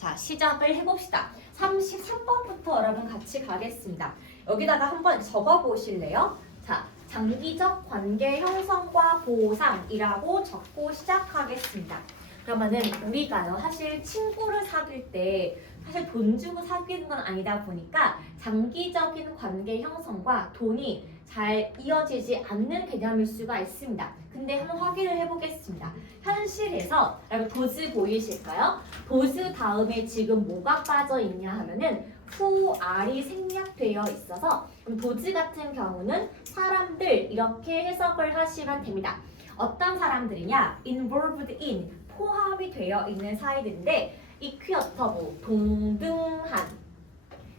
자, 시작을 해봅시다. 33번부터 여러분 같이 가겠습니다. 여기다가 한번 적어보실래요? 자, 장기적 관계 형성과 보상이라고 적고 시작하겠습니다. 그러면은 우리가요, 사실 친구를 사귈 때 사실 돈 주고 사귀는 건 아니다 보니까 장기적인 관계 형성과 돈이 잘 이어지지 않는 개념일 수가 있습니다. 근데 한번 확인을 해보겠습니다. 현실에서 여러분 도즈 보이실까요? 도즈 다음에 지금 뭐가 빠져 있냐 하면은 whoare이 생략되어 있어서 도즈 같은 경우는 사람들 이렇게 해석을 하시면 됩니다. 어떤 사람들이냐? involved in 포함이 되어 있는 사이들인데 equitable 동등한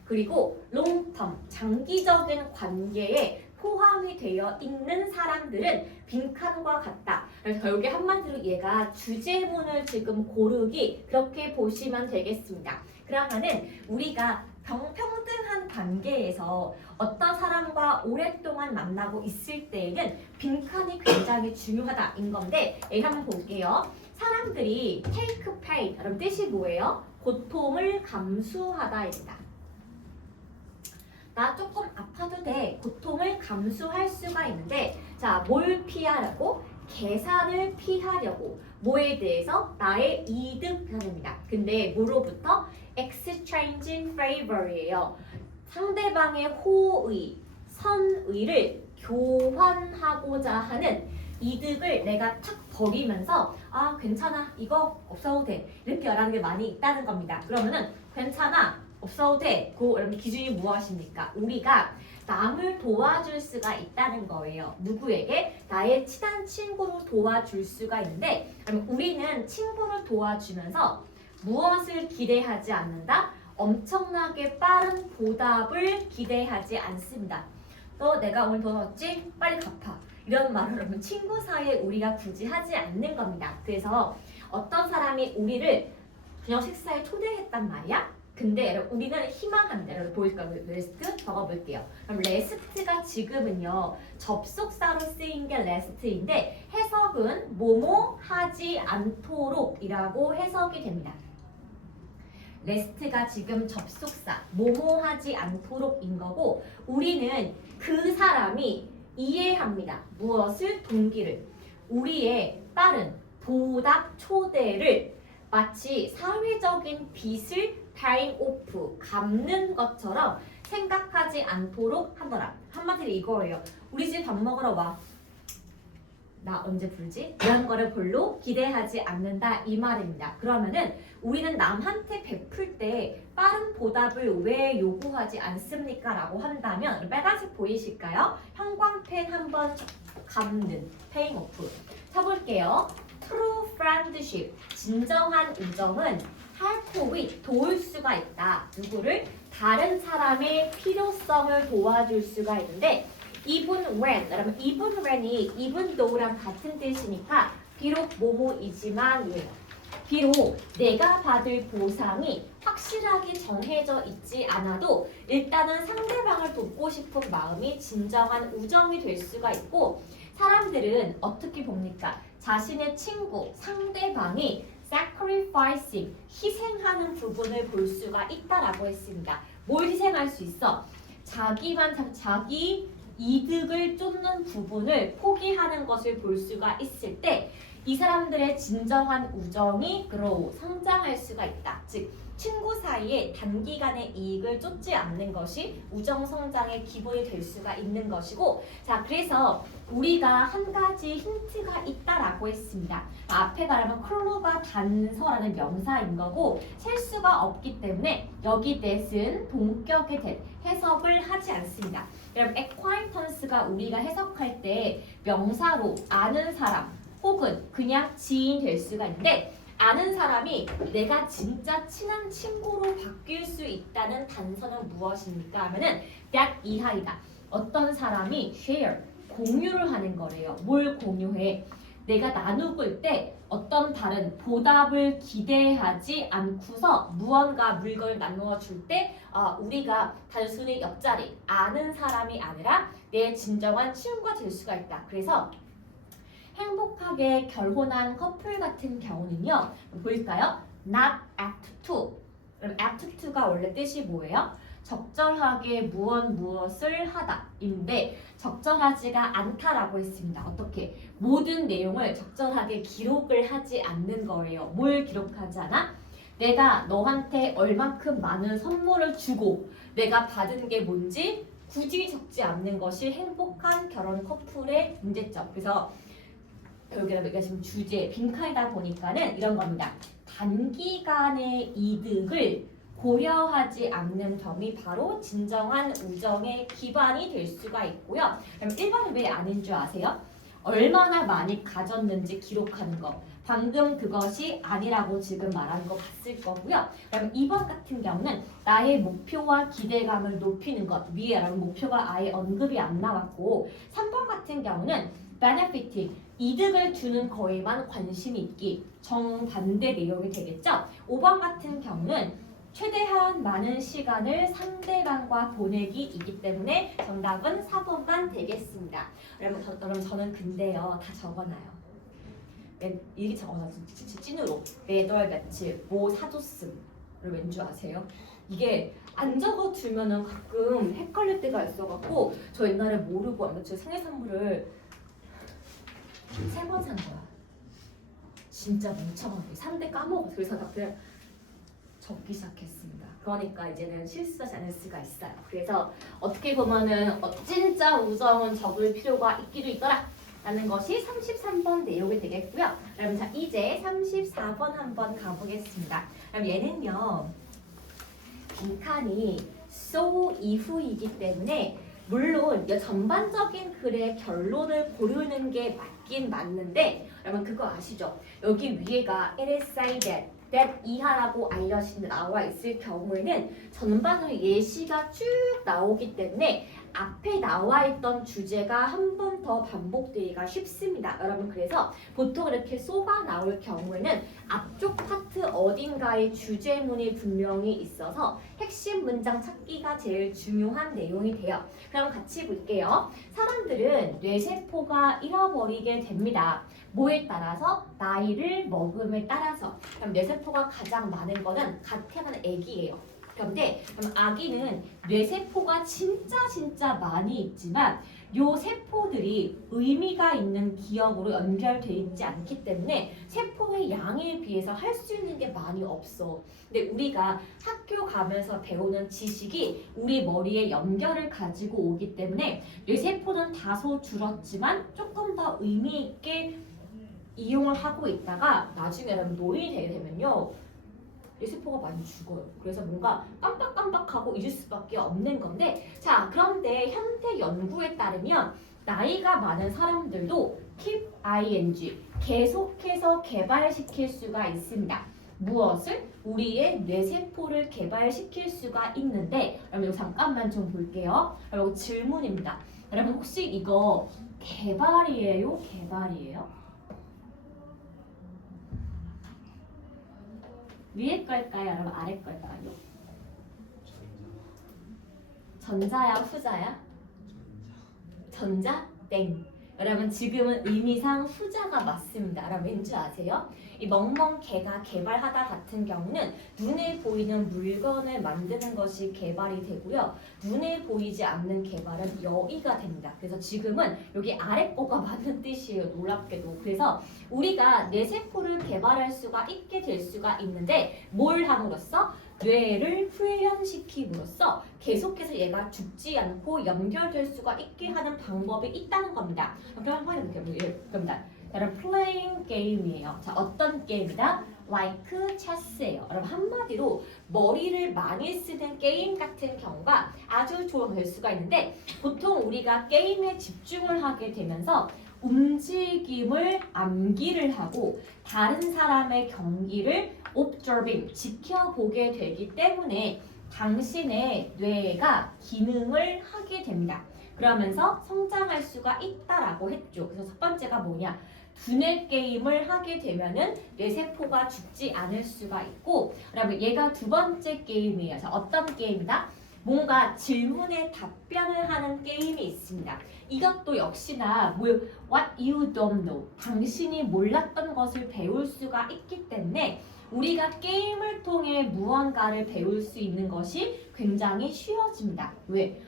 그리고 long term 장기적인 관계에 포함이 되어 있는 사람들은 빈칸과 같다. 그래서 결국에 한마디로 얘가 주제문을 지금 고르기 그렇게 보시면 되겠습니다. 그러면은 우리가 평등한 관계에서 어떤 사람과 오랫동안 만나고 있을 때에는 빈칸이 굉장히 중요하다인 건데 여기 한번 볼게요. 사람들이 take pain, 여러분 뜻이 뭐예요? 고통을 감수하다입니다. 나 조금 아파도 돼. 고통을 감수할 수가 있는데 자, 뭘 피하려고? 계산을 피하려고. 뭐에 대해서? 나의 이득입니다. 근데 뭐로부터? exchange favor이에요. 상대방의 호의, 선의를 교환하고자 하는 이득을 내가 탁 버리면서 아 괜찮아 이거 없어도 돼 이렇게 말하는 게 많이 있다는 겁니다. 그러면은 괜찮아 없어도 돼 그 여러분 기준이 무엇입니까? 우리가 남을 도와줄 수가 있다는 거예요. 누구에게? 나의 친한 친구를 도와줄 수가 있는데 우리는 친구를 도와주면서 무엇을 기대하지 않는다? 엄청나게 빠른 보답을 기대하지 않습니다. 너 내가 오늘 도와줬지? 빨리 갚아. 이런 말을 여러분 친구 사이에 우리가 굳이 하지 않는 겁니다. 그래서 어떤 사람이 우리를 저녁 식사에 초대했단 말이야? 근데 여러분 우리는 희망합니다. 여러분 보일까요? 레스트 적어볼게요. 그럼 레스트가 지금은요 접속사로 쓰인 게 레스트인데 해석은 뭐뭐 하지 않도록이라고 해석이 됩니다. 레스트가 지금 접속사 뭐뭐 하지 않도록인 거고 우리는 그 사람이 이해합니다. 무엇을? 동기를. 우리의 빠른 보답 초대를 마치 사회적인 빚을 paying off, 갚는 것처럼 생각하지 않도록 하더라. 한마디로 이거예요. 우리 집 밥 먹으러 와. 나 언제 부르지? 이런 거를 별로 기대하지 않는다 이 말입니다. 그러면은 우리는 남한테 베풀 때 빠른 보답을 왜 요구하지 않습니까? 라고 한다면 빨간색 보이실까요? 형광펜 한번 감는 paying off 쳐볼게요. True friendship 진정한 우정은 help with 도울 수가 있다. 누구를? 다른 사람의 필요성을 도와줄 수가 있는데 even when, 여러분 even when이 even though랑 같은 뜻이니까 비록 뭐뭐이지만 왜? 비록 내가 받을 보상이 확실하게 정해져 있지 않아도 일단은 상대방을 돕고 싶은 마음이 진정한 우정이 될 수가 있고 사람들은 어떻게 봅니까? 자신의 친구, 상대방이 sacrificing, 희생하는 부분을 볼 수가 있다라고 했습니다. 뭘 희생할 수 있어? 자기 이득을 쫓는 부분을 포기하는 것을 볼 수가 있을 때 이 사람들의 진정한 우정이 성장할 수가 있다. 즉 친구 사이에 단기간의 이익을 쫓지 않는 것이 우정 성장의 기본이 될 수가 있는 것이고 자 그래서 우리가 한 가지 힌트가 있다라고 했습니다. 앞에 말하면 클로바 단서라는 명사인 거고 셀 수가 없기 때문에 여기 that은 동격의 that 해석을 하지 않습니다. 여러분 acquaintance가 우리가 해석할 때 명사로 아는 사람 혹은 그냥 지인 될 수가 있는데 아는 사람이 내가 진짜 친한 친구로 바뀔 수 있다는 단서는 무엇입니까? 하면은 that 이하이다. 어떤 사람이 share, 공유를 하는 거래요. 뭘 공유해? 내가 나누고 때 어떤 다른 보답을 기대하지 않고서 무언가 물건을 나누어 줄 때 우리가 단순히 옆자리 아는 사람이 아니라 내 진정한 친구가 될 수가 있다. 그래서 행복하게 결혼한 커플 같은 경우는요. 보일까요? Not act to 그럼 apt to가 원래 뜻이 뭐예요? 적절하게 무엇을 하다인데 적절하지가 않다라고 했습니다. 어떻게? 모든 내용을 적절하게 기록을 하지 않는 거예요. 뭘 기록하지 않아? 내가 너한테 얼만큼 많은 선물을 주고 내가 받은 게 뭔지 굳이 적지 않는 것이 행복한 결혼 커플의 문제점. 그래서 결국에는 우리가 지금 주제 빈칸이다 보니까는 이런 겁니다. 단기간의 이득을 고려하지 않는 점이 바로 진정한 우정의 기반이 될 수가 있고요. 그럼 1번은 왜 아닌 줄 아세요? 얼마나 많이 가졌는지 기록하는 거. 방금 그것이 아니라고 지금 말한 거 봤을 거고요. 그럼 2번 같은 경우는 나의 목표와 기대감을 높이는 것. 위에라는 목표가 아예 언급이 안 나왔고 3번 같은 경우는 benefiting, 이득을 주는 거에만 관심이 있기. 정반대 내용이 되겠죠. 5번 같은 경우는 최대한 많은 시간을 상대방과 보내기이기 때문에 정답은 4번만 되겠습니다. 여러분 저는 근데요 다 적어놔요. 이게 적어놔 찐으로 매달 며칠 뭐 사줬음을 왠 줄 아세요? 이게 안 적어두면은 가끔 헷갈릴 때가 있어갖고 저 옛날에 모르고 제 생일 선물을 3번 산 거야. 진짜 멍청하게 3대 까먹었어. 그래서 그냥 적기 시작했습니다. 그러니까 이제는 실수하지 않을 수가 있어요. 그래서 어떻게 보면은 진짜 우정은 적을 필요가 있기도 있더라 라는 것이 33번 내용이 되겠고요. 여러분 자 이제 34번 한번 가보겠습니다. 그럼 얘는요 빈칸이 so 이후이기 때문에 물론 전반적인 글의 결론을 고르는 게 맞긴 맞는데 여러분 그거 아시죠? 여기 위에가 it is cited that 이하라고 나와 있을 경우에는 전반으로 예시가 쭉 나오기 때문에 앞에 나와 있던 주제가 한 번 더 반복되기가 쉽습니다. 여러분 그래서 보통 이렇게 쏘가 나올 경우에는 앞쪽 파트 어딘가에 주제문이 분명히 있어서 핵심 문장 찾기가 제일 중요한 내용이 돼요. 그럼 같이 볼게요. 사람들은 뇌세포가 잃어버리게 됩니다. 뭐에 따라서? 나이를 먹음에 따라서. 그럼 뇌세포가 가장 많은 거는 갓 태어난 아기예요. 그런데 그럼 아기는 뇌세포가 진짜 많이 있지만 요 세포들이 의미가 있는 기억으로 연결돼 있지 않기 때문에 세포의 양에 비해서 할 수 있는 게 많이 없어. 근데 우리가 학교 가면서 배우는 지식이 우리 머리에 연결을 가지고 오기 때문에 뇌세포는 다소 줄었지만 조금 더 의미 있게 이용을 하고 있다가 나중에 노인이 되게 되면요 뇌세포가 많이 죽어요. 그래서 뭔가 깜빡깜빡하고 잊을 수밖에 없는 건데 자 그런데 현대 연구에 따르면 나이가 많은 사람들도 keep ing 계속해서 개발시킬 수가 있습니다. 무엇을? 우리의 뇌세포를 개발시킬 수가 있는데 여러분 이거 잠깐만 좀 볼게요. 여러분 질문입니다. 여러분 혹시 이거 개발이에요? 개발이에요? 위에 걸까요? 여러분 아래 걸까요? 전자야 후자야? 전자? 땡. 여러분 지금은 의미상 후자가 맞습니다. 여러분 왠지 아세요? 이 멍멍개가 개발하다 같은 경우는 눈에 보이는 물건을 만드는 것이 개발이 되고요. 눈에 보이지 않는 개발은 여의가 됩니다. 그래서 지금은 여기 아래 거가 맞는 뜻이에요. 놀랍게도. 그래서 우리가 뇌세포를 개발할 수가 있게 될 수가 있는데 뭘 함으로써? 뇌를 훈련시킴으로써 계속해서 얘가 죽지 않고 연결될 수가 있게 하는 방법이 있다는 겁니다. 그럼 한번 해볼게요. 겁니다. 여러분 playing game이에요. 자 어떤 게임이다? like chess예요. 여러분 한마디로 머리를 많이 쓰는 게임 같은 경우가 아주 좋아질 수가 있는데 보통 우리가 게임에 집중을 하게 되면서 움직임을 암기를 하고 다른 사람의 경기를 observing, 지켜보게 되기 때문에 당신의 뇌가 기능을 하게 됩니다. 그러면서 성장할 수가 있다라고 했죠. 그래서 첫 번째가 뭐냐? 두뇌 게임을 하게 되면은 뇌세포가 죽지 않을 수가 있고 그러면 얘가 두 번째 게임이에요. 자, 어떤 게임이다? 뭔가 질문에 답변을 하는 게임이 있습니다. 이것도 역시나 what you don't know, 당신이 몰랐던 것을 배울 수가 있기 때문에 우리가 게임을 통해 무언가를 배울 수 있는 것이 굉장히 쉬워집니다. 왜?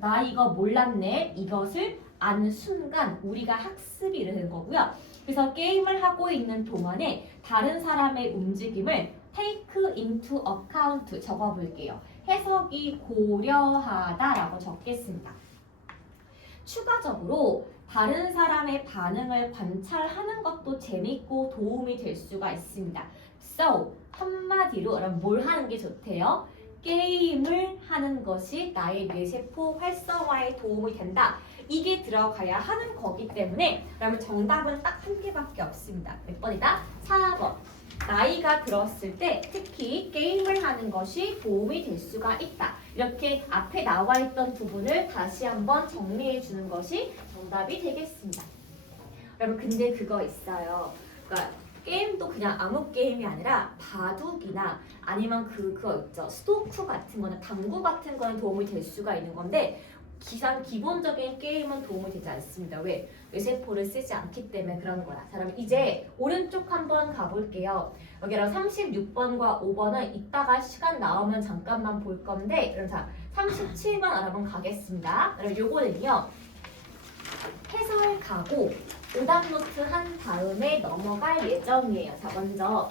나 이거 몰랐네. 이것을 아는 순간 우리가 학습이 되는 거고요. 그래서 게임을 하고 있는 동안에 다른 사람의 움직임을 take into account 적어볼게요. 해석이 고려하다라고 적겠습니다. 추가적으로 다른 사람의 반응을 관찰하는 것도 재밌고 도움이 될 수가 있습니다. So, 한마디로 그럼 뭘 하는 게 좋대요? 게임을 하는 것이 나의 뇌세포 활성화에 도움이 된다. 이게 들어가야 하는 거기 때문에 그러면 정답은 딱 한 개밖에 없습니다. 몇 번이다? 4번. 나이가 들었을 때 특히 게임을 하는 것이 도움이 될 수가 있다. 이렇게 앞에 나와 있던 부분을 다시 한번 정리해 주는 것이 정답이 되겠습니다. 여러분 근데 그거 있어요. 그러니까 게임도 그냥 아무 게임이 아니라 바둑이나 아니면 그거 있죠. 스토쿠 같은 거는 당구 같은 거는 도움이 될 수가 있는 건데 기본적인 게임은 도움이 되지 않습니다. 왜? 뇌세포를 쓰지 않기 때문에 그런 거야. 자, 그럼 이제 오른쪽 한번 가볼게요. 여기랑 36번과 5번은 이따가 시간 나오면 잠깐만 볼 건데 그럼 자 37번 여러분 가겠습니다. 그럼 요거는요. 해설 가고 오답 노트 한 다음에 넘어갈 예정이에요. 자 먼저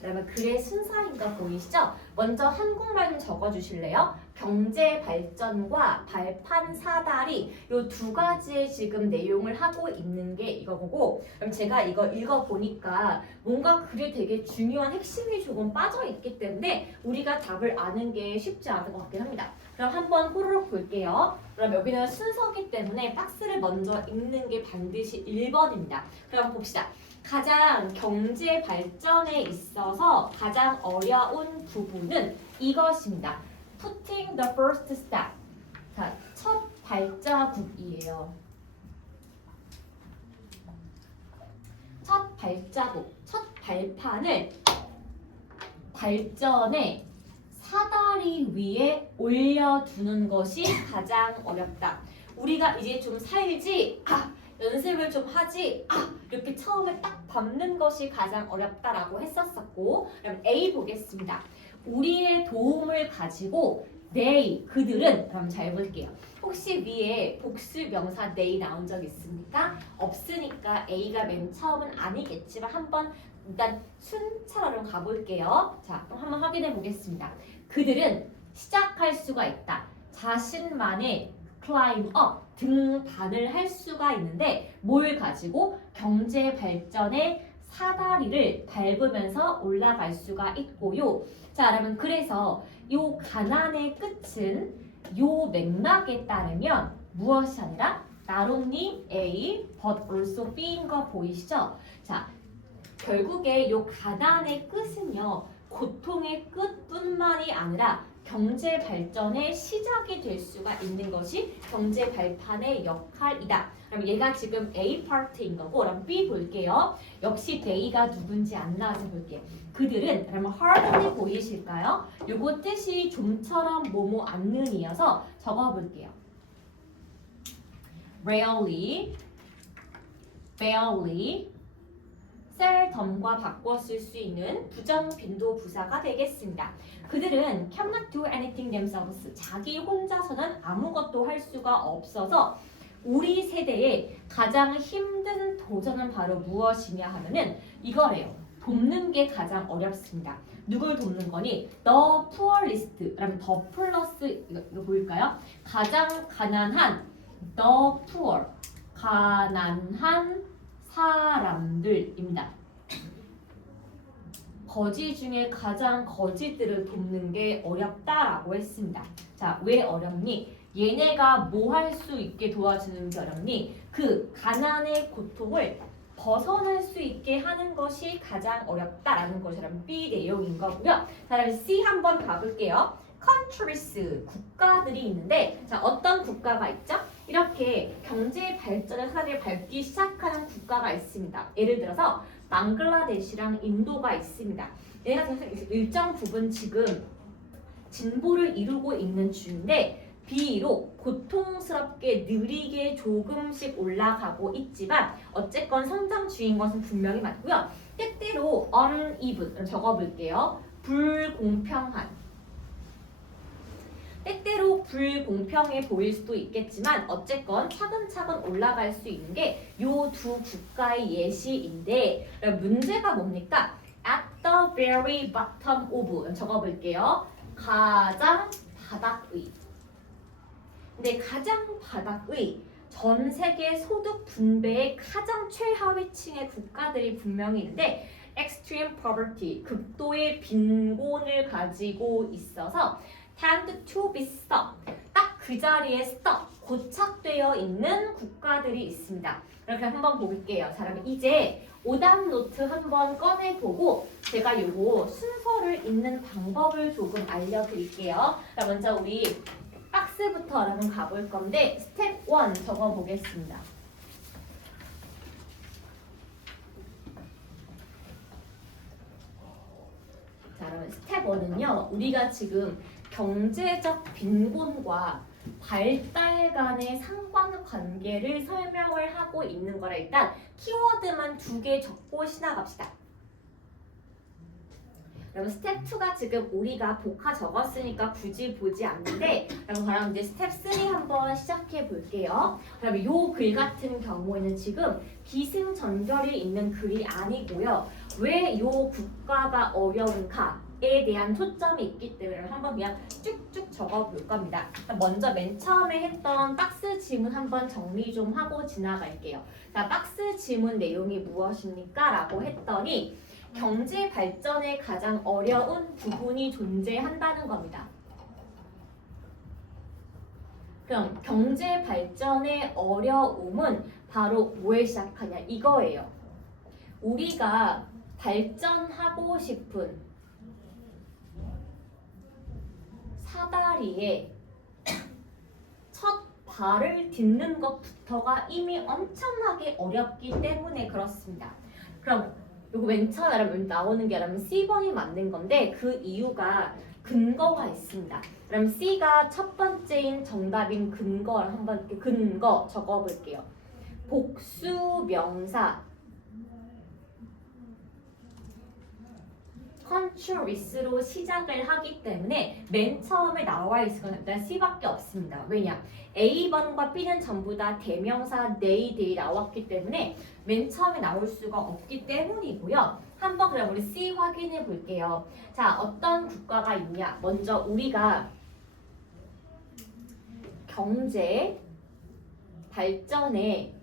그러면 글의 순서인 거 보이시죠? 먼저 한국말 좀 적어주실래요? 경제 발전과 발판 사다리 요 두 가지의 지금 내용을 하고 있는 게 이거고 그럼 제가 이거 읽어보니까 뭔가 글에 되게 중요한 핵심이 조금 빠져있기 때문에 우리가 답을 아는 게 쉽지 않을 것 같긴 합니다. 그럼 한번 호로록 볼게요. 그럼 여기는 순서기 때문에 박스를 먼저 읽는 게 반드시 1번입니다. 그럼 봅시다. 가장 경제 발전에 있어서 가장 어려운 부분은 이것입니다. Putting the first step. 자, 첫 발자국이에요. 첫 발자국, 첫 발판을 발전의 사다리 위에 올려두는 것이 가장 어렵다. 우리가 이제 좀 살지, 연습을 좀 하지, 이렇게 처음에 딱 밟는 것이 가장 어렵다라고 했었었고, 그럼 A 보겠습니다. 우리의 도움을 가지고 they, 그들은, 그럼 잘 볼게요. 혹시 위에 복수 명사 they 나온 적 있습니까? 없으니까 A가 맨 처음은 아니겠지만 한번 일단 순차로 가볼게요. 자, 한번 확인해 보겠습니다. 그들은 시작할 수가 있다. 자신만의 climb up, 등반을 할 수가 있는데 뭘 가지고 경제 발전의 사다리를 밟으면서 올라갈 수가 있고요. 자, 여러분 그래서 요 가난의 끝은 요 맥락에 따르면 무엇이 아니라 not only A but also B인 거 보이시죠? 자, 결국에 요 가난의 끝은요. 고통의 끝뿐만이 아니라 경제 발전의 시작이 될 수가 있는 것이 경제 발판의 역할이다. 그럼 얘가 지금 A 파트인 거고 그럼 B 볼게요. 역시 They가 누군지 안 나와서 볼게요. 그들은 그러면 hardly 보이실까요? 요거 뜻이 좀처럼 뭐뭐 않는이어서 적어볼게요. rarely, barely, 셀덤과 바꿔 쓸 수 있는 부정 빈도 부사가 되겠습니다. 그들은 cannot do anything themselves. 자기 혼자서는 아무것도 할 수가 없어서 우리 세대의 가장 힘든 도전은 바로 무엇이냐 하면은 이거래요. 돕는 게 가장 어렵습니다. 누굴 돕는 거니? The poorest. 그러면 더 플러스 이거 보일까요? 가장 가난한 the poor. 가난한 사람들입니다. 거지 중에 가장 거지들을 돕는 게 어렵다라고 했습니다. 자, 왜 어렵니? 얘네가 뭐 할 수 있게 도와주는 게 어렵니? 그 가난의 고통을 벗어날 수 있게 하는 것이 가장 어렵다라는 것이라는 B 내용인 거고요. 자, 그럼 C 한번 가볼게요. countries, 국가들이 있는데 자, 어떤 국가가 있죠? 이렇게 경제 발전의 사다리를 밟기 시작하는 국가가 있습니다. 예를 들어서 방글라데시랑 인도가 있습니다. 얘가 일정 부분 지금 진보를 이루고 있는 중인데 비록 고통스럽게 느리게 조금씩 올라가고 있지만 어쨌건 성장 중인 것은 분명히 맞고요. 때때로 uneven 적어볼게요. 불공평한. 때때로 불공평해 보일 수도 있겠지만 어쨌건 차근차근 올라갈 수 있는 게 요 두 국가의 예시인데 문제가 뭡니까? At the very bottom of 적어볼게요. 가장 바닥의. 근데 가장 바닥의 전 세계 소득 분배의 가장 최하위층의 국가들이 분명히 있는데 extreme poverty, 극도의 빈곤을 가지고 있어서 tend to be stuck, 딱 그 자리에 stuck, 고착되어 있는 국가들이 있습니다. 이렇게 한번 볼게요. 자, 그러면 이제 오답 노트 한번 꺼내보고 제가 요거 순서를 읽는 방법을 조금 알려드릴게요. 자, 먼저 우리 박스부터 한번 가볼 건데 스텝 1 적어보겠습니다. 자, 그러면 스텝 1은요. 우리가 지금 경제적 빈곤과 발달 간의 상관관계를 설명을 하고 있는 거라 일단 키워드만 2개 적고 시작합시다. 그러면 스텝 2가 지금 우리가 복화 적었으니까 굳이 보지 않는데 그럼 이제 스텝 3 한번 시작해 볼게요. 그러면 요 글 같은 경우에는 지금 기승전결이 있는 글이 아니고요. 왜 요 국가가 어려운가에 대한 초점이 있기 때문에 한번 그냥 쭉쭉 적어 볼 겁니다. 먼저 맨 처음에 했던 박스 지문 한번 정리 좀 하고 지나갈게요. 자, 박스 지문 내용이 무엇입니까? 라고 했더니 경제 발전에 가장 어려운 부분이 존재한다는 겁니다. 그럼 경제 발전의 어려움은 바로 뭐에 시작하냐 이거예요. 우리가 발전하고 싶은 사다리에 첫 발을 딛는 것부터가 이미 엄청나게 어렵기 때문에 그렇습니다. 그럼 요거 맨 처음에 나오는 게 C번이 맞는 건데 그 이유가 근거가 있습니다. 그럼 C가 첫 번째인 정답인 근거를 한번 이렇게 근거 적어볼게요. 복수 명사 country로 시작을 하기 때문에 맨 처음에 나와 있을 건 일단 C밖에 없습니다. 왜냐? A번과 B는 전부 다 대명사 they 나왔기 때문에 맨 처음에 나올 수가 없기 때문이고요. 한번 그럼 우리 C 확인해 볼게요. 자, 어떤 국가가 있냐? 먼저 우리가 경제 발전의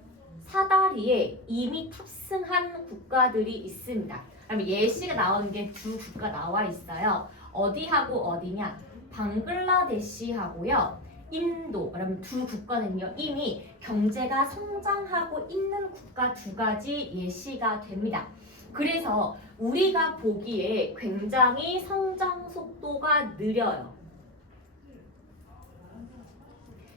사다리에 이미 탑승한 국가들이 있습니다. 그럼 예시가 나오는 게 두 국가 나와 있어요. 어디하고 어디냐? 방글라데시하고요. 인도. 그럼 두 국가는요. 이미 경제가 성장하고 있는 국가 두 가지 예시가 됩니다. 그래서 우리가 보기에 굉장히 성장 속도가 느려요.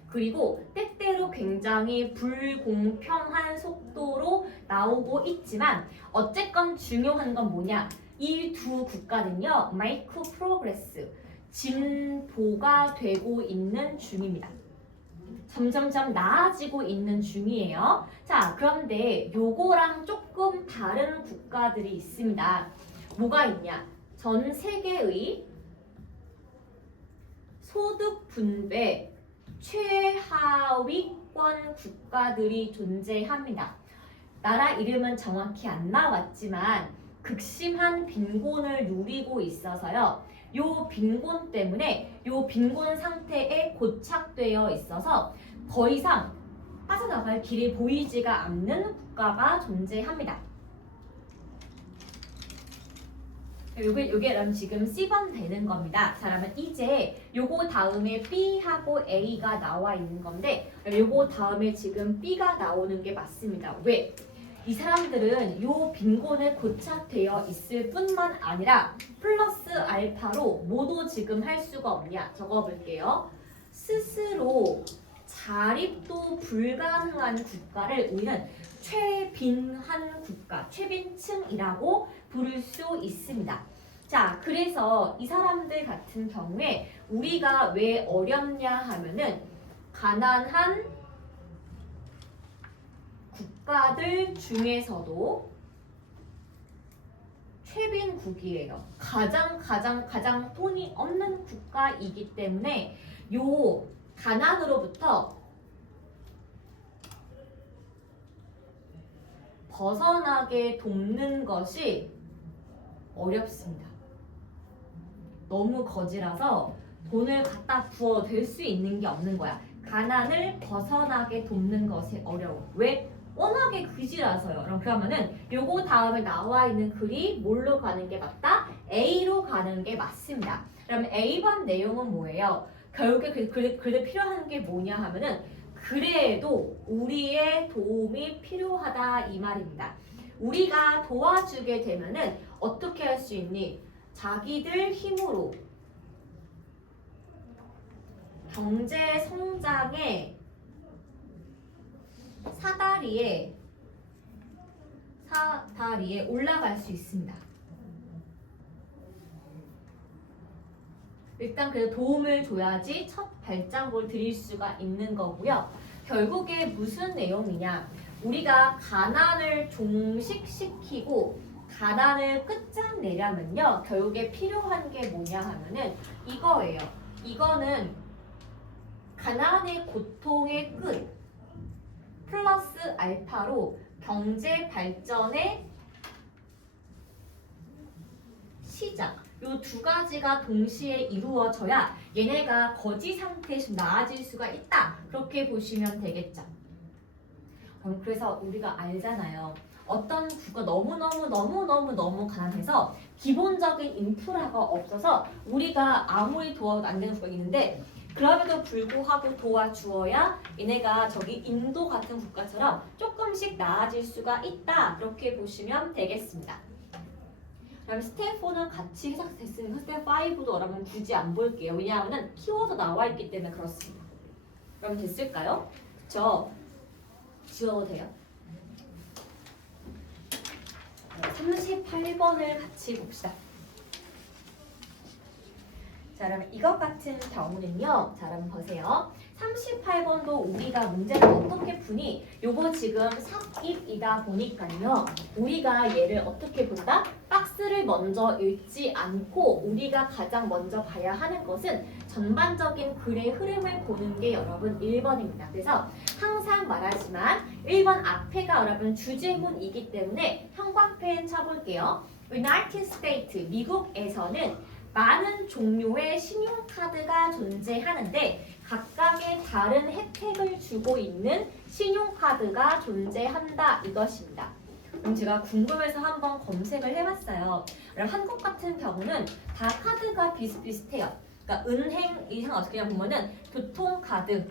그리고 때때로 굉장히 불공평한 속도로 나오고 있지만 어쨌건 중요한 건 뭐냐? 이 두 국가는요. 마이크로 프로그레스, 진보가 되고 있는 중입니다. 점점점 나아지고 있는 중이에요. 자, 그런데 요거랑 조금 다른 국가들이 있습니다. 뭐가 있냐? 전 세계의 소득 분배 최하위권 국가들이 존재합니다. 나라 이름은 정확히 안 나왔지만 극심한 빈곤을 누리고 있어서요. 요 빈곤 때문에 요 빈곤 상태에 고착되어 있어서 더 이상 빠져나갈 길이 보이지가 않는 국가가 존재합니다. 요게 그럼 지금 C번 되는 겁니다. 자, 그러면 이제 요거 다음에 B하고 A가 나와 있는 건데 요거 다음에 지금 B가 나오는 게 맞습니다. 왜? 이 사람들은 요 빈곤에 고착되어 있을 뿐만 아니라 플러스 알파로 뭐도 지금 할 수가 없냐? 적어볼게요. 스스로 자립도 불가능한 국가를 우리는 최빈한 국가, 최빈층이라고 부를 수 있습니다. 자, 그래서 이 사람들 같은 경우에 우리가 왜 어렵냐 하면은 가난한 국가들 중에서도 최빈국이에요. 가장 돈이 없는 국가이기 때문에 요 가난으로부터 벗어나게 돕는 것이 어렵습니다. 너무 거지라서 돈을 갖다 부어 댈 수 있는 게 없는 거야. 가난을 벗어나게 돕는 것이 어려워. 왜? 워낙에 그지라서요. 그러면은 요거 다음에 나와 있는 글이 뭘로 가는 게 맞다? A로 가는 게 맞습니다. 그럼 A번 내용은 뭐예요? 결국에 그래도 필요한 게 뭐냐 하면은 그래도 우리의 도움이 필요하다 이 말입니다. 우리가 도와주게 되면은 어떻게 할 수 있니? 자기들 힘으로 경제 성장의 사다리에 올라갈 수 있습니다. 일단 그래도 도움을 줘야지 첫 발장구를 드릴 수가 있는 거고요. 결국에 무슨 내용이냐? 우리가 가난을 종식시키고 가난을 끝장내려면요. 결국에 필요한 게 뭐냐 하면은 이거예요. 이거는 가난의 고통의 끝 플러스 알파로 경제 발전의 시작. 요 두 가지가 동시에 이루어져야 얘네가 거지 상태에서 나아질 수가 있다. 그렇게 보시면 되겠죠. 그래서 우리가 알잖아요. 어떤 국가 너무 가난해서 기본적인 인프라가 없어서 우리가 아무리 도와도 안 되는 국가가 있는데 그럼에도 불구하고 도와주어야 얘네가 저기 인도 같은 국가처럼 조금씩 나아질 수가 있다. 그렇게 보시면 되겠습니다. 그럼 스텝 4는 같이 해석됐으니까 스텝 5도 여러분 굳이 안 볼게요. 왜냐하면 키워드 나와 있기 때문에 그렇습니다. 그럼 됐을까요? 그쵸? 지워도 돼요? 38번을 같이 봅시다. 자, 그러면 이것 같은 경우는요. 자, 여러분 보세요. 38번도 우리가 문제를 어떻게 푸니? 요거 지금 삽입이다 보니까요. 우리가 얘를 어떻게 본다? 박스를 먼저 읽지 않고 우리가 가장 먼저 봐야 하는 것은 전반적인 글의 흐름을 보는 게 여러분 1번입니다. 그래서 항상 말하지만 1번 앞에가 여러분 주제문이기 때문에 형광펜 쳐볼게요. United States, 미국에서는 많은 종류의 신용카드가 존재하는데 각각의 다른 혜택을 주고 있는 신용카드가 존재한다 이것입니다. 그럼 제가 궁금해서 한번 검색을 해봤어요. 그럼 한국 같은 경우는 다 카드가 비슷비슷해요. 그러니까 은행 이상 그냥 보면은 교통카드,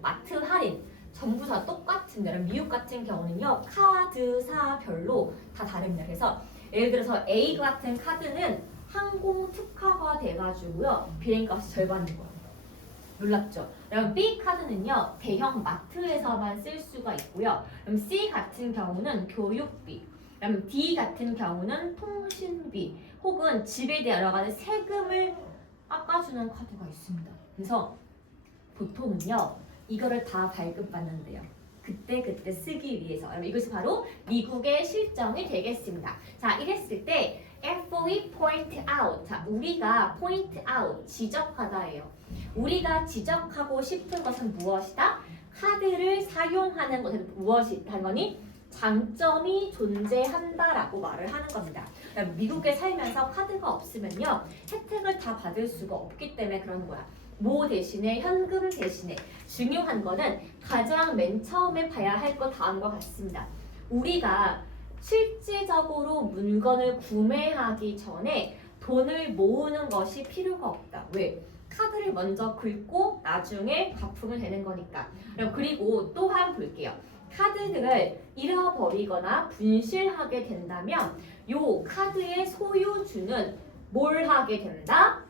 마트 할인 전부 다 똑같은데 미국 같은 경우는요 카드사별로 다 다릅니다. 그래서 예를 들어서 A 같은 카드는 항공 특화가 돼가지고요 비행값이 절반인 거예요. 놀랍죠? 그럼 B 카드는요 대형 마트에서만 쓸 수가 있고요. 그럼 C 같은 경우는 교육비, 그럼 D 같은 경우는 통신비 혹은 집에 대한 여러 가지 세금을 깎아주는 카드가 있습니다. 그래서 보통은요 이거를 다 발급받는데요. 그때 쓰기 위해서. 이것이 바로 미국의 실정이 되겠습니다. 자, 이랬을 때 F.E. point out. 자, 우리가 point out, 지적하다예요. 우리가 지적하고 싶은 것은 무엇이다? 카드를 사용하는 것은 무엇이 있다는 거니? 장점이 존재한다라고 말을 하는 겁니다. 미국에 살면서 카드가 없으면요 혜택을 다 받을 수가 없기 때문에 그러는 거야. 뭐 대신에 현금 대신에 중요한 거는 가장 맨 처음에 봐야 할 거 다음과 같습니다. 우리가 실질적으로 물건을 구매하기 전에 돈을 모으는 것이 필요가 없다. 왜? 카드를 먼저 긁고 나중에 갚으면 되는 거니까. 그리고 또한 볼게요. 카드들을 잃어버리거나 분실하게 된다면 요 카드의 소유주는 뭘 하게 된다?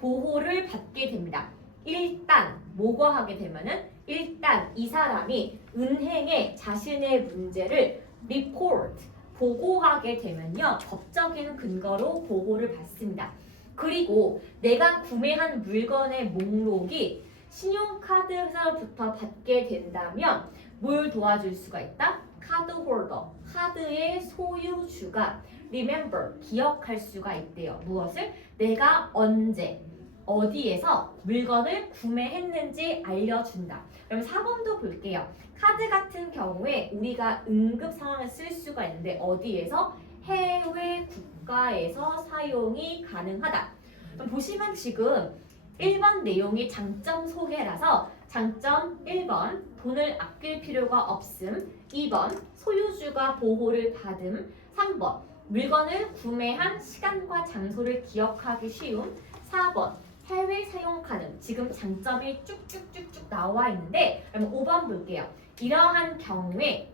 보호를 받게 됩니다. 일단 뭐가 하게 되면은 일단 이 사람이 은행에 자신의 문제를 report, 보고하게 되면요. 법적인 근거로 보고를 받습니다. 그리고 내가 구매한 물건의 목록이 신용카드 회사로부터 받게 된다면 뭘 도와줄 수가 있다? 카드 홀더, 카드의 소유주가 remember, 기억할 수가 있대요. 무엇을? 내가 언제, 어디에서 물건을 구매했는지 알려준다. 그럼 4번도 볼게요. 카드 같은 경우에 우리가 응급 상황에 쓸 수가 있는데 어디에서? 해외 국가에서 사용이 가능하다. 그럼 보시면 지금 1번 내용이 장점 소개라서 장점 1번 돈을 아낄 필요가 없음, 2번 소유주가 보호를 받음, 3번 물건을 구매한 시간과 장소를 기억하기 쉬움, 4번 해외 사용 가능. 지금 장점이 쭉쭉쭉쭉 나와 있는데 그럼 5번 볼게요. 이러한 경우에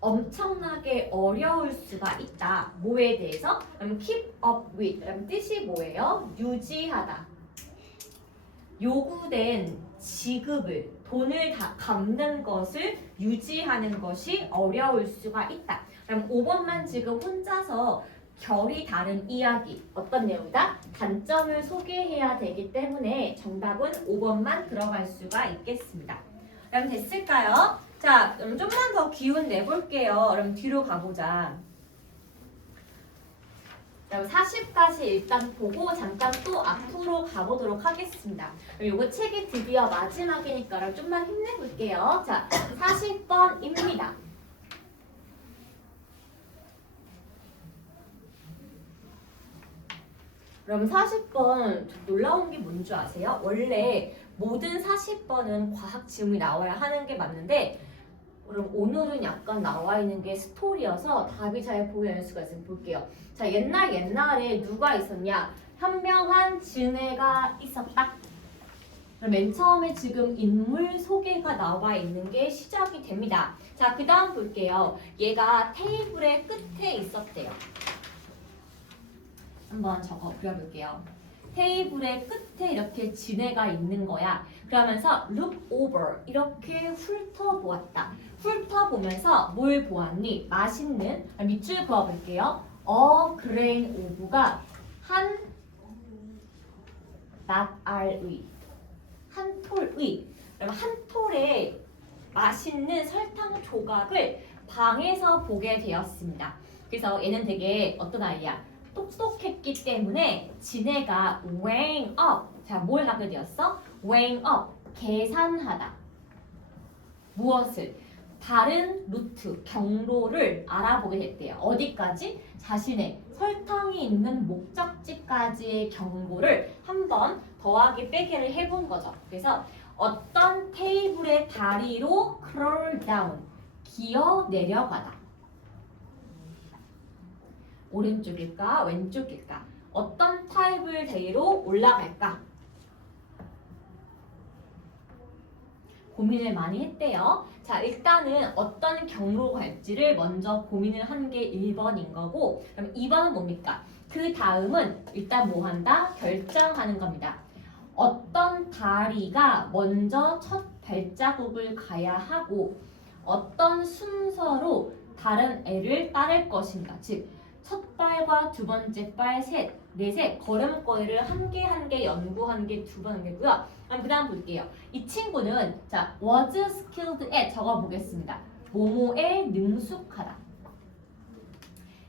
엄청나게 어려울 수가 있다. 뭐에 대해서? 그럼 keep up with. 그럼 뜻이 뭐예요? 유지하다. 요구된 지급을, 돈을 다 갚는 것을 유지하는 것이 어려울 수가 있다. 그럼 5번만 지금 혼자서 결이 다른 이야기. 어떤 내용이다? 단점을 소개해야 되기 때문에 정답은 5번만 들어갈 수가 있겠습니다. 그럼 됐을까요? 자, 그럼 좀만 더 기운 내볼게요. 그럼 뒤로 가보자. 그럼 40까지 일단 보고 잠깐 또 앞으로 가보도록 하겠습니다. 그럼 요거 책이 드디어 마지막이니까 그럼 좀만 힘내볼게요. 자, 40번입니다. 그럼 40번 놀라운 게 뭔지 아세요? 원래 모든 40번은 과학 지문이 나와야 하는 게 맞는데 그럼 오늘은 약간 나와 있는 게 스토리여서 답이 잘 보이지 않을 수가 있으면 볼게요. 자, 옛날에 누가 있었냐? 현명한 진해가 있었다. 그럼 맨 처음에 지금 인물 소개가 나와 있는 게 시작이 됩니다. 자, 그 다음 볼게요. 얘가 테이블의 끝에 있었대요. 한번 적어 그려볼게요. 테이블의 끝에 이렇게 진해가 있는 거야. 그러면서 look over 이렇게 훑어보았다. 훑어보면서 뭘 보았니? 맛있는 밑줄 그어볼게요. a grain of가 한 낫알의 한 톨의 그럼 한 톨의 맛있는 설탕 조각을 방에서 보게 되었습니다. 그래서 얘는 되게 어떤 아이야? 똑똑했기 때문에 진해가 weighing up. 자, 뭘 하게 되었어? weighing up. 계산하다. 무엇을? 다른 루트, 경로를 알아보게 됐대요. 어디까지? 자신의 설탕이 있는 목적지까지의 경로를 한번 더하기 빼기를 해본 거죠. 그래서 어떤 테이블의 다리로 crawl down, 기어 내려가다. 오른쪽일까? 왼쪽일까? 어떤 타입을 대로 올라갈까? 고민을 많이 했대요. 자, 일단은 어떤 경로가 갈지를 먼저 고민을 한 게 1번인 거고 그럼 2번은 뭡니까? 그 다음은 일단 뭐 한다? 결정하는 겁니다. 어떤 다리가 먼저 첫 발자국을 가야 하고 어떤 순서로 다른 애를 따를 것인가? 즉, 첫 발과 두 번째 발, 셋, 넷의 걸음걸이를 한 개 한 개 연구한 게 두 번 한 개고요. 그 다음 볼게요. 이 친구는 자 was skilled at 적어보겠습니다. 뭐뭐에 능숙하다.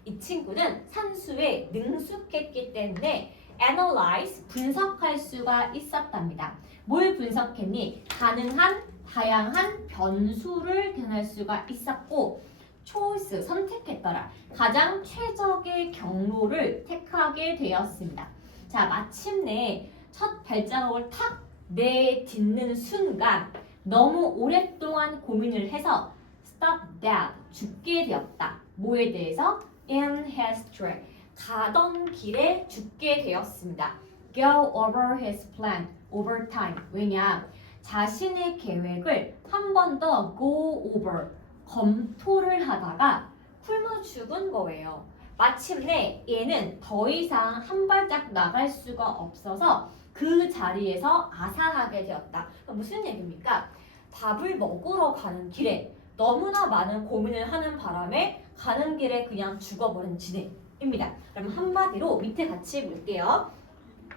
이 친구는 산수에 능숙했기 때문에 analyze, 분석할 수가 있었답니다. 뭘 분석했니? 가능한 다양한 변수를 견할 수가 있었고 choice, 선택했더라. 가장 최적의 경로를 택하게 되었습니다. 자, 마침내 첫 발자국을 탁 내딛는 순간 너무 오랫동안 고민을 해서 stop dead, 죽게 되었다. 뭐에 대해서? in his track, 가던 길에 죽게 되었습니다. go over his plan, over time. 왜냐? 자신의 계획을 한 번 더 go over, 검토를 하다가 굶어 죽은 거예요. 마침내 얘는 더 이상 한 발짝 나갈 수가 없어서 그 자리에서 아사하게 되었다. 무슨 얘기입니까? 밥을 먹으러 가는 길에 너무나 많은 고민을 하는 바람에 가는 길에 그냥 죽어버린 지네입니다. 그럼 한마디로 밑에 같이 볼게요.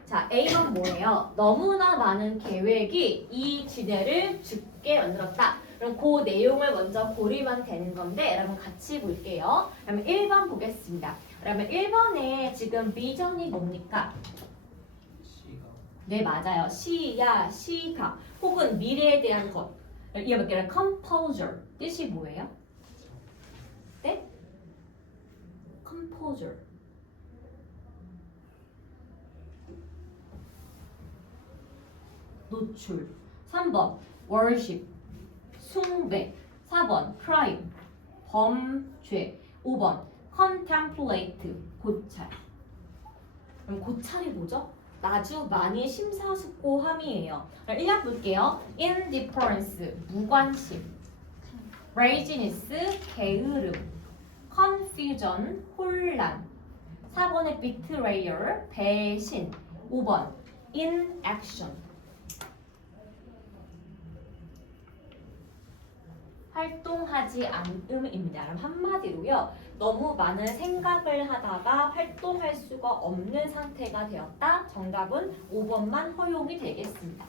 자, A번 뭐예요? 너무나 많은 계획이 이 지네를 죽게 만들었다. 그럼 그 내용을 먼저 고르면 되는 건데 여러분 같이 볼게요. 그러면 1번 보겠습니다. 그러면 1번에 지금 비전이 뭡니까? 네, 맞아요. 시야, 시각 혹은 미래에 대한 것. 이어볼게요. composure 뜻이 뭐예요? 네? composure 노출. 3번 worship 숭배. 4번 crime 범죄. 5번 contemplate 고찰. 그럼 고찰이 뭐죠? 아주 많이 심사숙고함이에요. 1번 볼게요. indifference 무관심. laziness 게으름. confusion 혼란. 4번의 betrayal 배신. 5번 inaction 활동하지 않음입니다. 그럼 한마디로요. 너무 많은 생각을 하다가 활동할 수가 없는 상태가 되었다. 정답은 5번만 허용이 되겠습니다.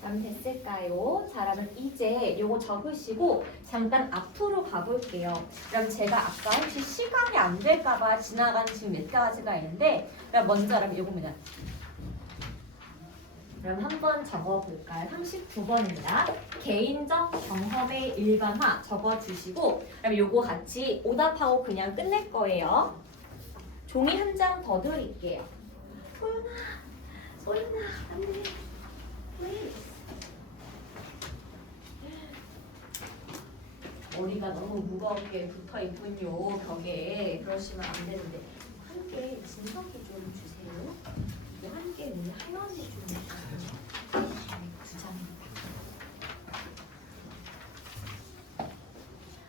그럼 됐을까요? 자, 그러면 이제 요거 적으시고 잠깐 앞으로 가볼게요. 그럼 제가 아까 혹시 시간이 안 될까봐 지나간 지금 몇 가지가 있는데 그럼 먼저 그럼 요겁니다. 그럼 한번 적어볼까요? 39번입니다. 개인적 경험의 일반화 적어주시고 그럼 요거 같이 오답하고 그냥 끝낼 거예요. 종이 한 장 더 드릴게요. 소연아, 안돼. 머리가 너무 무겁게 붙어있군요. 벽에. 그러시면 안 되는데 함께 진석이 좀 주세요. 함께 우리 할머니 좀 주세요. 두 장입니다.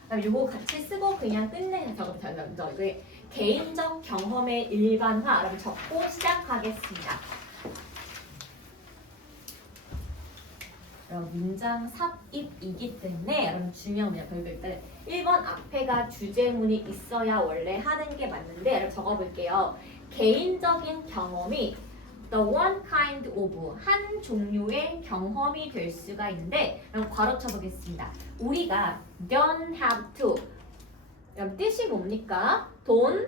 그럼 요거 같이 쓰고 그냥 끝내는 작업부터 이게 개인적 경험의 일반화라고 적고 시작하겠습니다. 그럼 문장 삽입이기 때문에 여러분 중요한 문장 일단 1번 앞에가 주제문이 있어야 원래 하는 게 맞는데 여러분 적어볼게요. 개인적인 경험이 the one kind of 한 종류의 경험이 될 수가 있는데 그럼 괄호 쳐보겠습니다. 우리가 don't have to 그럼 뜻이 뭡니까? don't,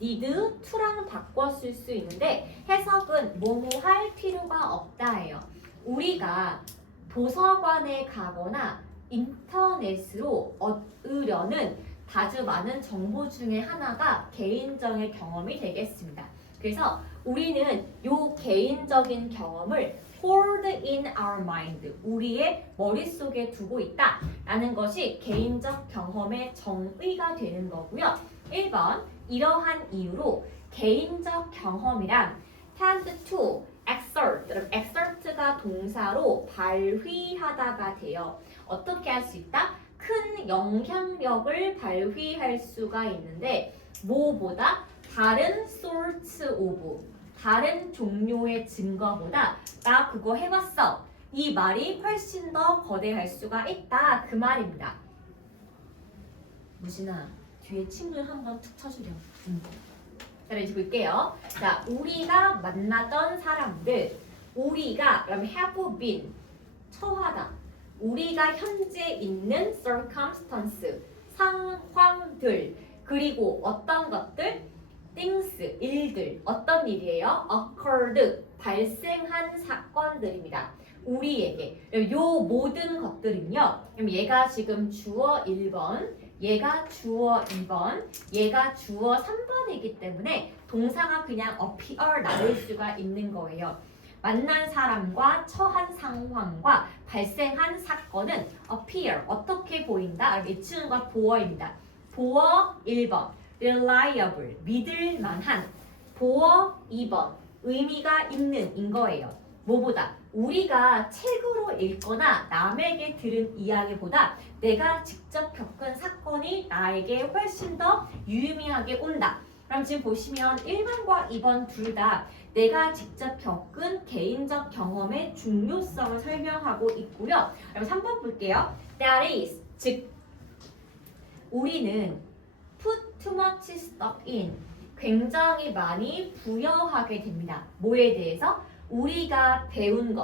need to랑 바꿔 쓸 수 있는데 해석은 뭐뭐 할 필요가 없다예요. 우리가 도서관에 가거나 인터넷으로 얻으려는 아주 많은 정보 중에 하나가 개인적인 경험이 되겠습니다. 그래서 우리는 이 개인적인 경험을 hold in our mind, 우리의 머릿속에 두고 있다 라는 것이 개인적 경험의 정의가 되는 거고요. 1번, 이러한 이유로 개인적 경험이란 tend to exert, exert가 동사로 발휘하다가 돼요. 어떻게 할 수 있다? 큰 영향력을 발휘할 수가 있는데 뭐보다 다른 sorts of, 다른 종류의 증거보다 나 그거 해봤어. 이 말이 훨씬 더 거대할 수가 있다. 그 말입니다. 무진아, 뒤에 침을 한번 툭 쳐주렴. 자, 이제 볼게요. 자, 우리가 만나던 사람들, 우리가 그럼 have been 처하다. 우리가 현재 있는 circumstance 상황들 그리고 어떤 것들 things 일들 어떤 일이에요? occurred 발생한 사건들입니다. 우리에게 요 모든 것들은요. 그럼 얘가 지금 주어 1번, 얘가 주어 2번, 얘가 주어 3번이기 때문에 동사가 그냥 appear 나올 수가 있는 거예요. 만난 사람과 처한 상황과 발생한 사건은 appear 어떻게 보인다? 예측과 보어입니다. 보어 1번 reliable 믿을 만한 보어 2번 의미가 있는 인 거예요. 뭐보다 우리가 책으로 읽거나 남에게 들은 이야기보다 내가 직접 겪은 사건이 나에게 훨씬 더 유의미하게 온다. 그럼 지금 보시면 1번과 2번 둘 다 내가 직접 겪은 개인적 경험의 중요성을 설명하고 있고요. 그럼 3번 볼게요. That is, 즉 우리는 put too much stock in 굉장히 많이 부여하게 됩니다. 뭐에 대해서? 우리가 배운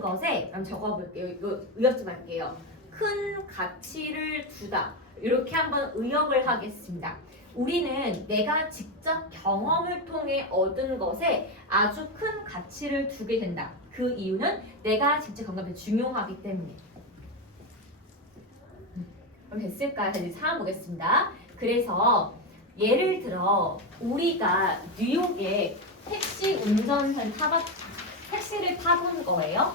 것에 그럼 적어볼게요. 이거 의역 좀 할게요. 큰 가치를 두다. 이렇게 한번 의역을 하겠습니다. 우리는 내가 직접 경험을 통해 얻은 것에 아주 큰 가치를 두게 된다. 그 이유는 내가 직접 경험이 중요하기 때문에. 그럼 됐을까요? 이제 상황 보겠습니다. 그래서 예를 들어 우리가 뉴욕에 택시를 타본 거예요.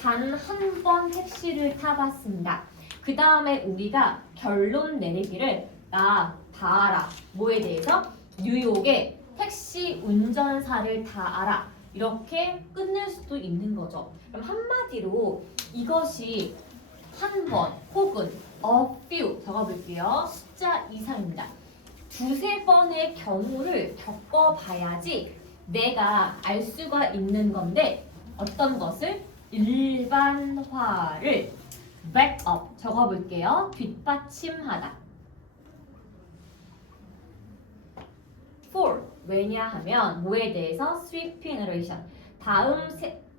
단 한 번 택시를 타봤습니다. 그 다음에 우리가 결론 내리기를 나 다 알아. 뭐에 대해서? 뉴욕의 택시 운전사를 다 알아. 이렇게 끝낼 수도 있는 거죠. 그럼 한마디로 이것이 한 번 혹은 a few 적어볼게요. 숫자 이상입니다. 두세 번의 경우를 겪어봐야지 내가 알 수가 있는 건데 어떤 것을? 일반화를 back up 적어볼게요. 뒷받침하다. for 왜냐하면 뭐에 대해서? sweeping narration 다음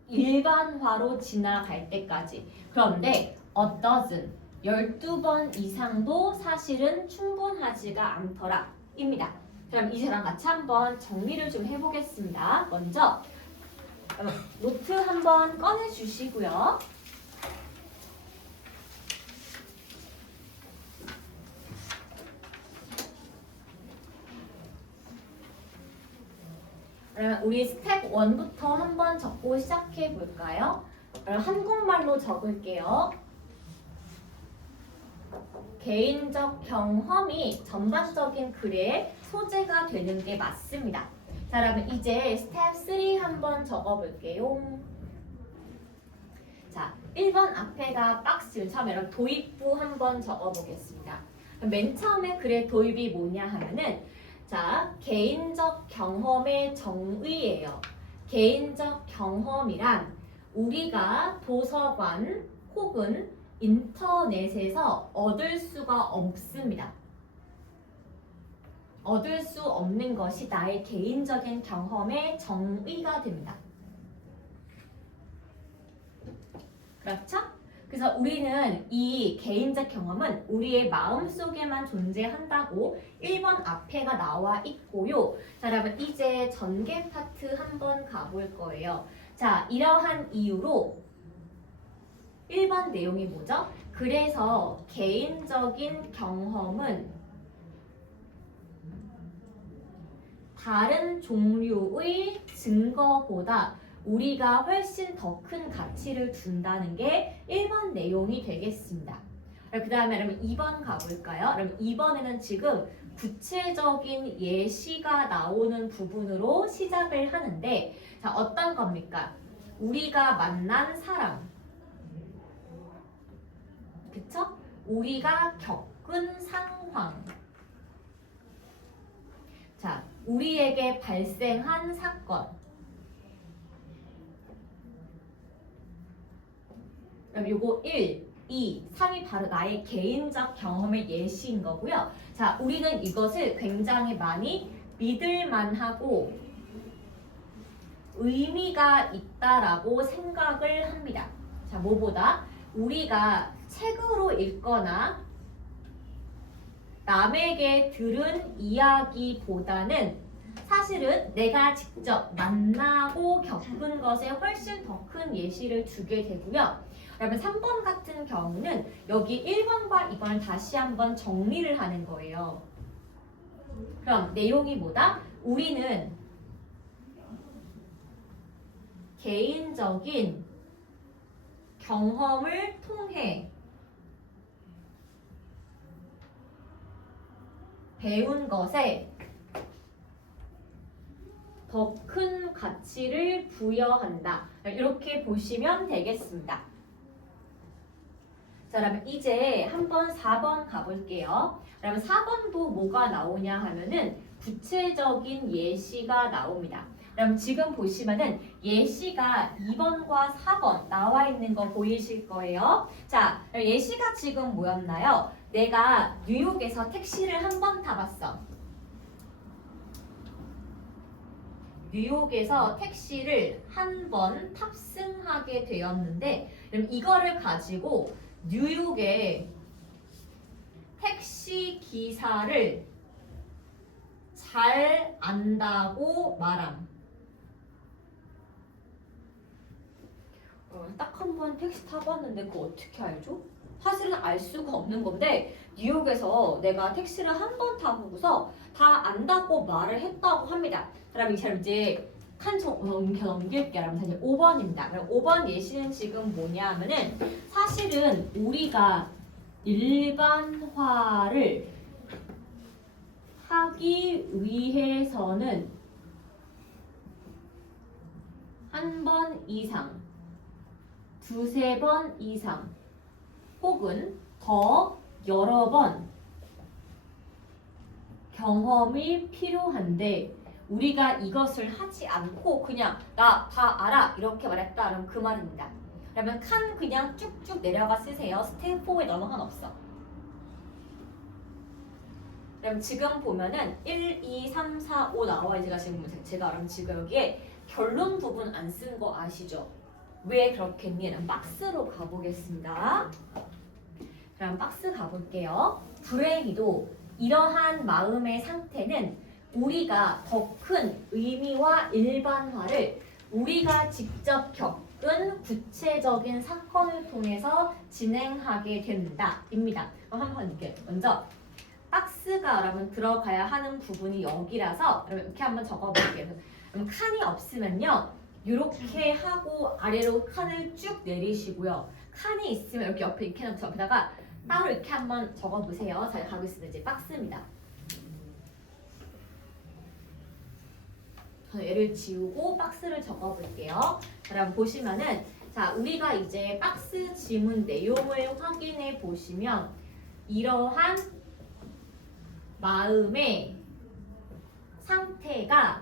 일반화로 지나갈 때까지. 그런데 a dozen 12번 이상도 사실은 충분하지가 않더라 입니다. 그럼 이 저랑 같이 한번 정리를 좀 해보겠습니다. 먼저 노트 한번 꺼내주시고요. 그러면 우리 스텝 1부터 한번 적고 시작해 볼까요? 한국말로 적을게요. 개인적 경험이 전반적인 글의 소재가 되는 게 맞습니다. 자, 그러면 이제 스텝 3 한번 적어볼게요. 자, 1번 앞에가 박스, 처음에 이런 도입부 한번 적어보겠습니다. 맨 처음에 글의 도입이 뭐냐 하면은 자, 개인적 경험의 정의예요. 개인적 경험이란 우리가 도서관 혹은 인터넷에서 얻을 수가 없습니다. 얻을 수 없는 것이 나의 개인적인 경험의 정의가 됩니다. 그렇죠? 그래서 우리는 이 개인적 경험은 우리의 마음속에만 존재한다고 1번 앞에가 나와 있고요. 자, 여러분 이제 전개 파트 한번 가볼 거예요. 자, 이러한 이유로 1번 내용이 뭐죠? 그래서 개인적인 경험은 다른 종류의 증거보다 우리가 훨씬 더 큰 가치를 둔다는 게 1번 내용이 되겠습니다. 그 다음에 그러면 2번 가볼까요? 그럼 2번에는 지금 구체적인 예시가 나오는 부분으로 시작을 하는데 자, 어떤 겁니까? 우리가 만난 사람 그쵸? 우리가 겪은 상황 자, 우리에게 발생한 사건 그럼 요거 1, 2, 3이 바로 나의 개인적 경험의 예시인 거고요. 자, 우리는 이것을 굉장히 많이 믿을만하고 의미가 있다라고 생각을 합니다. 자, 뭐보다 우리가 책으로 읽거나 남에게 들은 이야기보다는 사실은 내가 직접 만나고 겪은 것에 훨씬 더 큰 예시를 두게 되고요. 그러면 3번 같은 경우는 여기 1번과 2번을 다시 한번 정리를 하는 거예요. 그럼 내용이 뭐다? 우리는 개인적인 경험을 통해 배운 것에 더 큰 가치를 부여한다. 이렇게 보시면 되겠습니다. 자, 그러면 이제 한번 4번 가볼게요. 그러면 4번도 뭐가 나오냐 하면은 구체적인 예시가 나옵니다. 그럼 지금 보시면은 예시가 2번과 4번 나와 있는 거 보이실 거예요. 자, 예시가 지금 뭐였나요? 내가 뉴욕에서 택시를 한 번 타봤어. 뉴욕에서 택시를 한 번 탑승하게 되었는데, 그럼 이거를 가지고 뉴욕의 택시 기사를 잘 안다고 말함. 딱 한 번 택시 타봤는데 그거 어떻게 알죠? 사실은 알 수가 없는 건데 뉴욕에서 내가 택시를 한 번 타보고서 다 안다고 말을 했다고 합니다. 그럼 이 사람 이제 넘길게요. 그럼 이제 5번입니다. 그럼 5번 예시는 지금 뭐냐 하면은 사실은 우리가 일반화를 하기 위해서는 한 번 이상, 두세 번 이상 혹은 더 여러 번 경험이 필요한데 우리가 이것을 하지 않고 그냥 나 다 알아 이렇게 말했다 그럼 그 말입니다. 그러면 칸 그냥 쭉쭉 내려가 쓰세요. 스텝 4에 넘어간 없어. 그럼 지금 보면은 1, 2, 3, 4, 5 나와 제가 그럼 지금 여기에 결론 부분 안 쓴 거 아시죠? 왜 그렇겠니? 그럼 박스로 가보겠습니다. 그럼 박스 가볼게요. 불행히도 이러한 마음의 상태는 우리가 더 큰 의미와 일반화를 우리가 직접 겪은 구체적인 사건을 통해서 진행하게 된다 입니다. 그럼 한번 이렇게 먼저 박스가 여러분 들어가야 하는 부분이 여기라서 여러분 이렇게 한번 적어볼게요. 그럼 칸이 없으면요 이렇게 하고 아래로 칸을 쭉 내리시고요. 칸이 있으면 이렇게 옆에 이렇게 놓고 옆에다가 따로 이렇게 한번 적어보세요. 잘 가겠습니다. 이제 박스입니다. 저는 얘를 지우고 박스를 적어볼게요. 그럼 보시면은 자 우리가 이제 박스 지문 내용을 확인해 보시면 이러한 마음의 상태가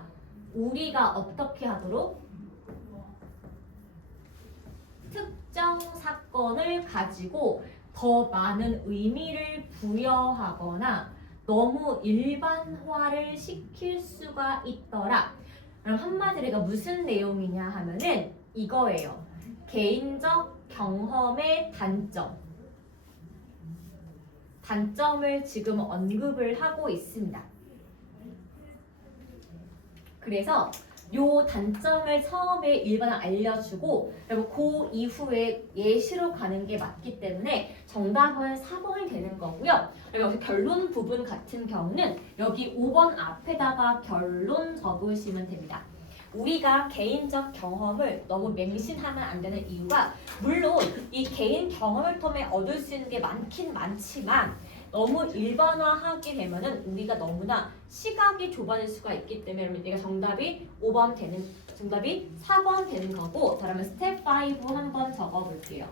우리가 어떻게 하도록 특정 사건을 가지고 더 많은 의미를 부여하거나 너무 일반화를 시킬 수가 있더라. 그럼 한마디로 이거 무슨 내용이냐 하면은 이거예요. 개인적 경험의 단점을 지금 언급을 하고 있습니다. 그래서 요 단점을 처음에 일반을 알려주고 그리고 그 이후에 예시로 가는 게 맞기 때문에 정답은 4번이 되는 거고요. 그리고 여기 결론 부분 같은 경우는 여기 5번 앞에다가 결론 적으시면 됩니다. 우리가 개인적 경험을 너무 맹신하면 안 되는 이유가 물론 이 개인 경험을 통해 얻을 수 있는 게 많긴 많지만 너무 일반화하게 되면은 우리가 너무나 시각이 좁아질 수가 있기 때문에 우리가 정답이 4번 되는 거고 그러면 스텝 5 한번 적어볼게요.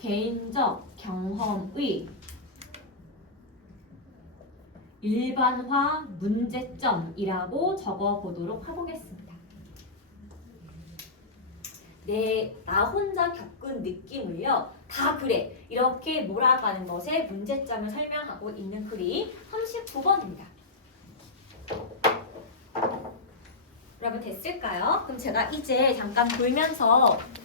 개인적 경험의 일반화 문제점이라고 적어보도록 해보겠습니다. 나 혼자 겪은 느낌을요. 다 그래. 이렇게 몰아가는 것에 문제점을 설명하고 있는 글이 39번입니다. 여러분 됐을까요? 그럼 제가 이제 잠깐 돌면서